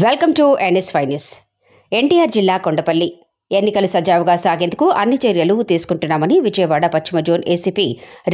Welcome to NS5 news. NTR జిల్లా కొండపల్లి ఎన్నికలు సజావుగా సాగేందుకు అన్ని చర్యలు తీసుకుంటున్నామని విజయవాడ పశ్చిమ జోన్ ఏసీపీ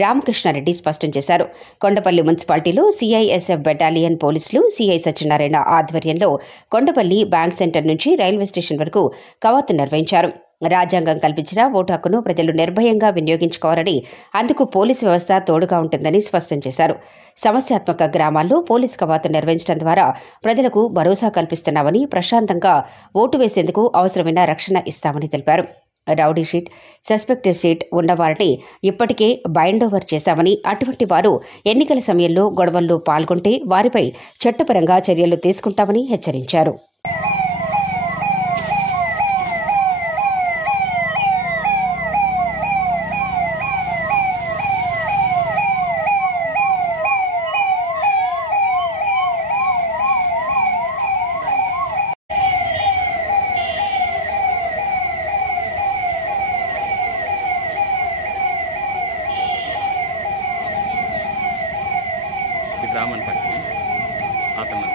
రామకృష్ణారెడ్డి స్పష్టం చేశారు. కొండపల్లి మున్సిపాలిటీలో CISF బెటాలియన్ పోలీసులు సిఐ సత్యనారాయణ ఆధ్వర్యంలో కొండపల్లి బ్యాంక్ సెంటర్ నుంచి రైల్వే స్టేషన్ వరకు కవాతు నిర్వహించారు. రాజ్యాంగం కల్పించిన ఓటు హక్కును ప్రజలు నిర్భయంగా వినియోగించుకోవాలని, అందుకు పోలీసు వ్యవస్థ తోడుగా ఉంటుందని స్పష్టం చేశారు. సమస్యాత్మక గ్రామాల్లో పోలీసు కవాతు నిర్వహించడం ద్వారా ప్రజలకు భరోసా కల్పిస్తున్నామని, ప్రశాంతంగా ఓటు వేసేందుకు అవసరమైన రక్షణ ఇస్తామని తెలిపారు. రౌడీ షీట్, సస్పెక్టెడ్ షీట్ ఉన్నవారిని ఇప్పటికే బైండ్ ఓవర్ చేశామని, అటువంటి వారు ఎన్నికల సమయంలో గొడవల్లో పాల్గొంటే వారిపై చట్టపరంగా చర్యలు తీసుకుంటామని హెచ్చరించారు. రామన్ పక్కన అతను